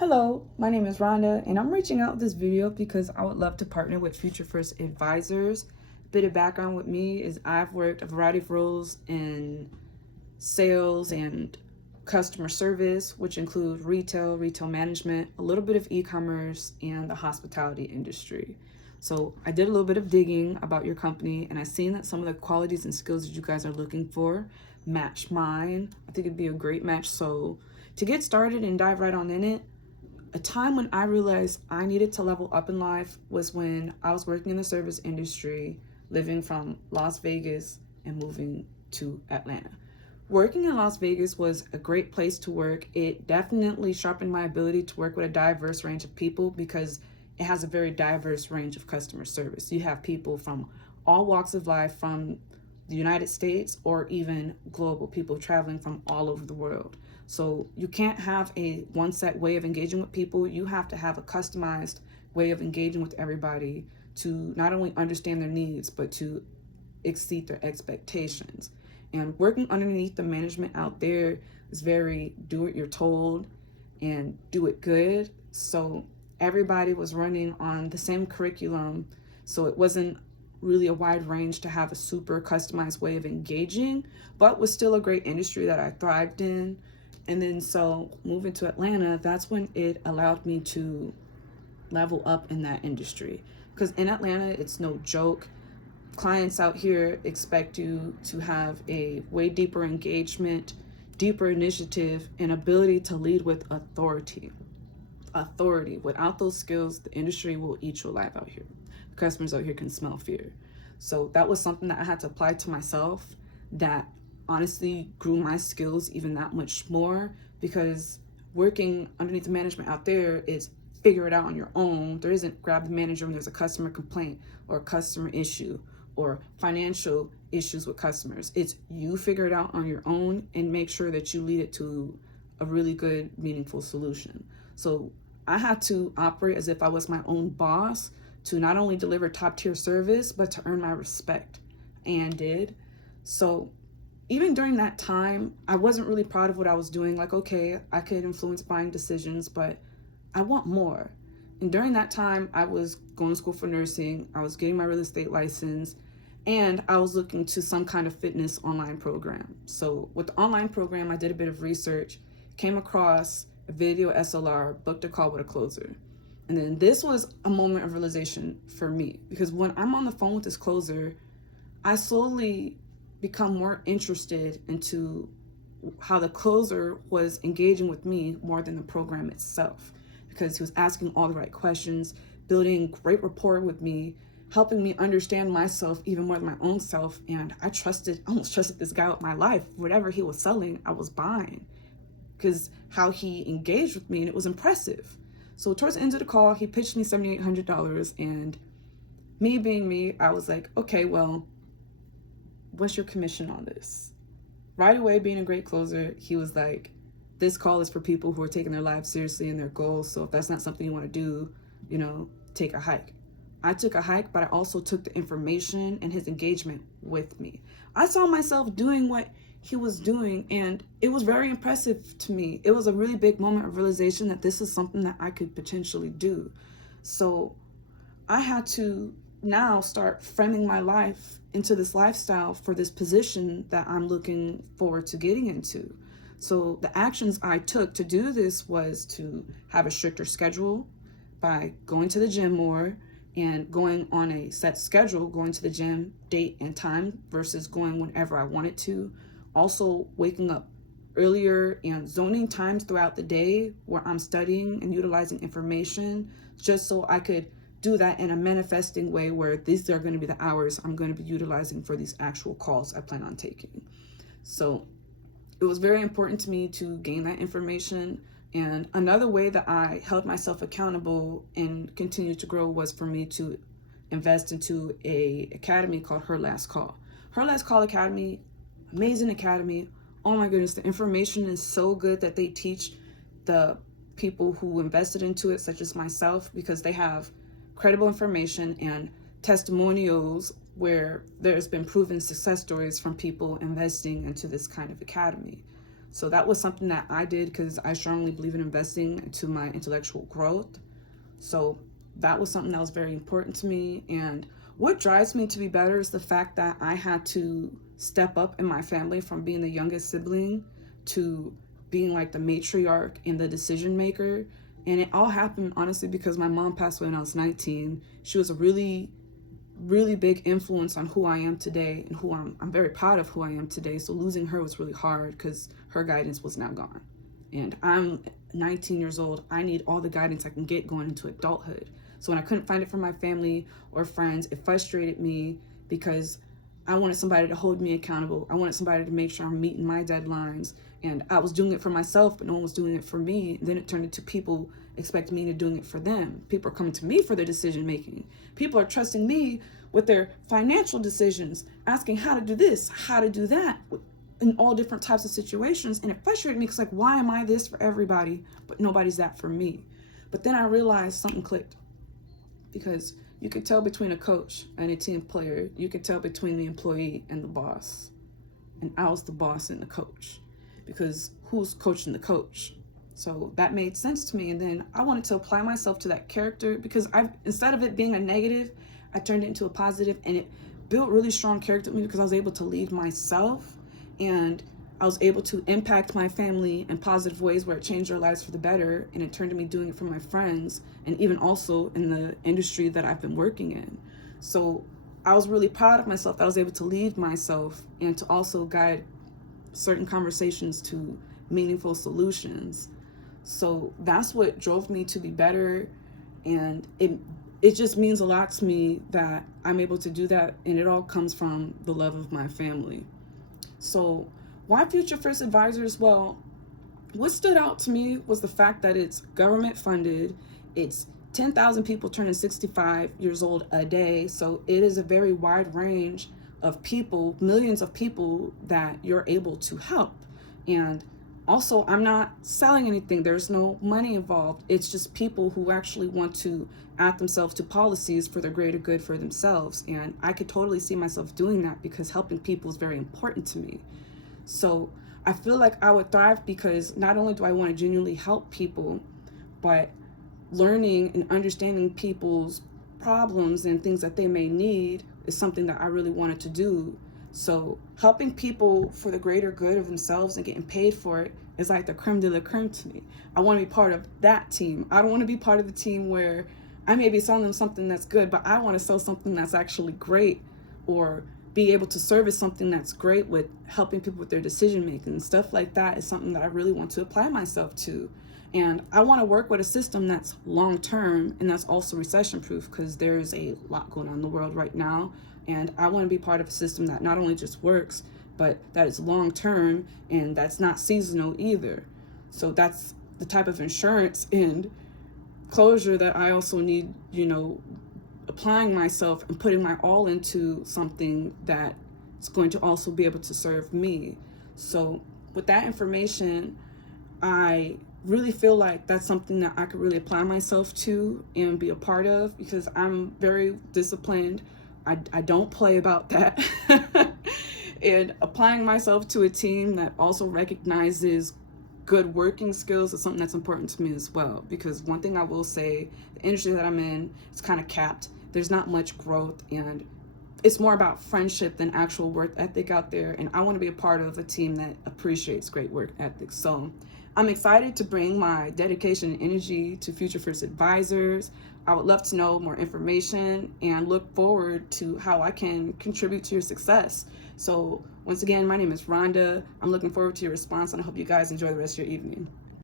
Hello, my name is Rhonda, and I'm reaching out with this video because I would love to partner with Future First Advisors. A bit of background with me is I've worked a variety of roles in sales and customer service, which include retail management, a little bit of e-commerce, and the hospitality industry. So I did a little bit of digging about your company, and I've seen that some of the qualities and skills that you guys are looking for match mine. I think it'd be a great match. So to get started and dive right on in it, a time when I realized I needed to level up in life was when I was working in the service industry, living from Las Vegas and moving to Atlanta. Working in Las Vegas was a great place to work. It definitely sharpened my ability to work with a diverse range of people because it has a very diverse range of customer service. You have people from all walks of life, from the United States or even global, people traveling from all over the world. So you can't have a one set way of engaging with people. You have to have a customized way of engaging with everybody to not only understand their needs, but to exceed their expectations. And working underneath the management out there is very do what you're told and do it good. So everybody was running on the same curriculum. So it wasn't really a wide range to have a super customized way of engaging, but was still a great industry that I thrived in. And then so moving to Atlanta, that's when it allowed me to level up in that industry. Because in Atlanta, it's no joke. Clients out here expect you to have a way deeper engagement, deeper initiative, and ability to lead with authority. Without those skills, the industry will eat you alive out here. The customers out here can smell fear. So that was something that I had to apply to myself that honestly grew my skills even that much more, because working underneath the management out there is figure it out on your own. There isn't grab the manager when there's a customer complaint or a customer issue or financial issues with customers. It's you figure it out on your own and make sure that you lead it to a really good, meaningful solution. So I had to operate as if I was my own boss to not only deliver top tier service, but to earn my respect, and did. So even during that time, I wasn't really proud of what I was doing. Like, okay, I could influence buying decisions, but I want more. And during that time, I was going to school for nursing, I was getting my real estate license, and I was looking to some kind of fitness online program. So with the online program, I did a bit of research, came across a video SLR, booked a call with a closer. And then this was a moment of realization for me, because when I'm on the phone with this closer, I slowly become more interested into how the closer was engaging with me more than the program itself, because he was asking all the right questions, building great rapport with me, helping me understand myself even more than my own self. And I almost trusted this guy with my life. Whatever he was selling, I was buying, because how he engaged with me, and it was impressive. So towards the end of the call, he pitched me $7,800, and me being me, I was like, okay, well, what's your commission on this? Right away, being a great closer, he was like, this call is for people who are taking their lives seriously and their goals. So if that's not something you want to do, take a hike. I took a hike, but I also took the information and his engagement with me. I saw myself doing what he was doing, and it was very impressive to me. It was a really big moment of realization that this is something that I could potentially do. So I had to now start framing my life into this lifestyle for this position that I'm looking forward to getting into. So the actions I took to do this was to have a stricter schedule by going to the gym more and going on a set schedule, going to the gym date and time versus going whenever I wanted to. Also waking up earlier and zoning times throughout the day where I'm studying and utilizing information, just so I could do that in a manifesting way where these are going to be the hours I'm going to be utilizing for these actual calls I plan on taking. So it was very important to me to gain that information. And another way that I held myself accountable and continued to grow was for me to invest into a academy called Her Last Call. Her Last Call Academy, amazing academy. Oh my goodness, the information is so good that they teach the people who invested into it, such as myself, because they have credible information and testimonials where there's been proven success stories from people investing into this kind of academy. So that was something that I did because I strongly believe in investing into my intellectual growth. So that was something that was very important to me. And what drives me to be better is the fact that I had to step up in my family from being the youngest sibling to being like the matriarch and the decision maker. And it all happened honestly because my mom passed away when I was 19. She was a really big influence on who I am today and who I'm very proud of who I am today. So losing her was really hard because her guidance was now gone. And I'm 19 years old. I need all the guidance I can get going into adulthood. So when I couldn't find it from my family or friends, it frustrated me because I wanted somebody to hold me accountable. I wanted somebody to make sure I'm meeting my deadlines. And I was doing it for myself, but no one was doing it for me. And then it turned into people expecting me to doing it for them. People are coming to me for their decision making. People are trusting me with their financial decisions, asking how to do this, how to do that, in all different types of situations. And it frustrated me because like, why am I this for everybody, but nobody's that for me? But then I realized something clicked, because you could tell between a coach and a team player. You could tell between the employee and the boss. And I was the boss and the coach, because who's coaching the coach? So that made sense to me. And then I wanted to apply myself to that character because instead of it being a negative, I turned it into a positive, and it built really strong character in me because I was able to lead myself, and I was able to impact my family in positive ways where it changed their lives for the better. And it turned to me doing it for my friends and even also in the industry that I've been working in. So I was really proud of myself that I was able to lead myself and to also guide certain conversations to meaningful solutions. So that's what drove me to be better. And it just means a lot to me that I'm able to do that. And it all comes from the love of my family. So why Future First Advisors? Well, what stood out to me was the fact that it's government funded. It's 10,000 people turning 65 years old a day. So it is a very wide range of people, millions of people that you're able to help. And also, I'm not selling anything. There's no money involved. It's just people who actually want to add themselves to policies for the greater good for themselves. And I could totally see myself doing that because helping people is very important to me. So I feel like I would thrive because not only do I want to genuinely help people, but learning and understanding people's problems and things that they may need is something that I really wanted to do. So helping people for the greater good of themselves and getting paid for it is like the creme de la creme to me. I want to be part of that team. I don't want to be part of the team where I may be selling them something that's good, but I want to sell something that's actually great, or be able to service something that's great with helping people with their decision making. Stuff like that is something that I really want to apply myself to. And I want to work with a system that's long term and that's also recession proof, because there's a lot going on in the world right now. And I want to be part of a system that not only just works, but that is long term and that's not seasonal either. So that's the type of insurance and closure that I also need, applying myself and putting my all into something that is going to also be able to serve me. So with that information, I really feel like that's something that I could really apply myself to and be a part of, because I'm very disciplined. I don't play about that. And applying myself to a team that also recognizes good working skills is something that's important to me as well. Because one thing I will say, the industry that I'm in is kind of capped. There's not much growth, and it's more about friendship than actual work ethic out there. And I want to be a part of a team that appreciates great work ethics. So I'm excited to bring my dedication and energy to Future First Advisors. I would love to know more information and look forward to how I can contribute to your success. So once again, my name is Rhonda. I'm looking forward to your response, and I hope you guys enjoy the rest of your evening.